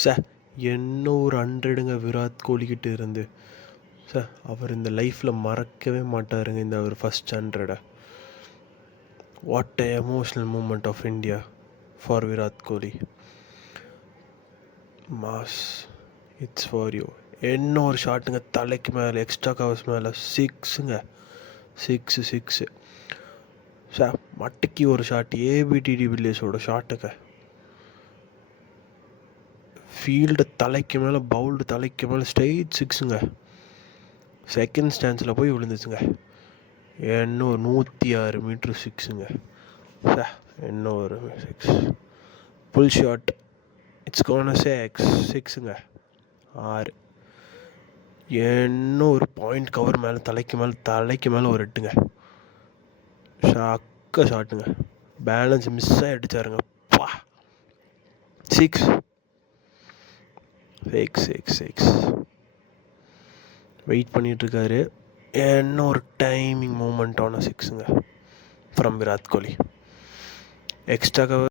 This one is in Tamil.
சார் என்ன ஒரு 100ங்க விராட் கோலிக்கிட்ட இருந்து. சார் அவர் இந்த லைஃப்பில் மறக்கவே மாட்டாருங்க இந்த அவர் first 100. What a emotional moment of India for Virat Kohli. Mass, it's for you. என்ன ஒரு ஷாட்டுங்க, தலைக்கு மேலே எக்ஸ்ட்ரா கவர்ஸ் மேலே 6ங்க. 6 சார் மட்டைக்கு ஒரு ஷாட், ஏபிடிடி வில்லியர்ஸோட ஷாட்டுங்க. ஃபீல்டு தலைக்கு மேலே, பவுல்டு தலைக்கு மேலே, ஸ்ட்ரெயிட் 6ங்க. செகண்ட் ஸ்டான்ஸில் போய் விழுந்துச்சுங்க. என்ன ஒரு 106 மீட்ரு 6ங்க. சார் என்ன ஒரு 6 புல் ஷாட். இட்ஸ் கோன சே 6ங்க. 6. என்ன ஒரு பாயிண்ட் கவர் மேலே, தலைக்கு மேலே ஒரு 8ங்க. ஷாக்க ஷாட்டுங்க. பேலன்ஸ் மிஸ் ஆகி அடிச்சாருங்க. பா 6 வெயிட் பண்ணிகிட்ருக்காரு. என்ன ஒரு டைமிங் மூமெண்ட்டான 6ங்க from Virat Kohli. Extra cover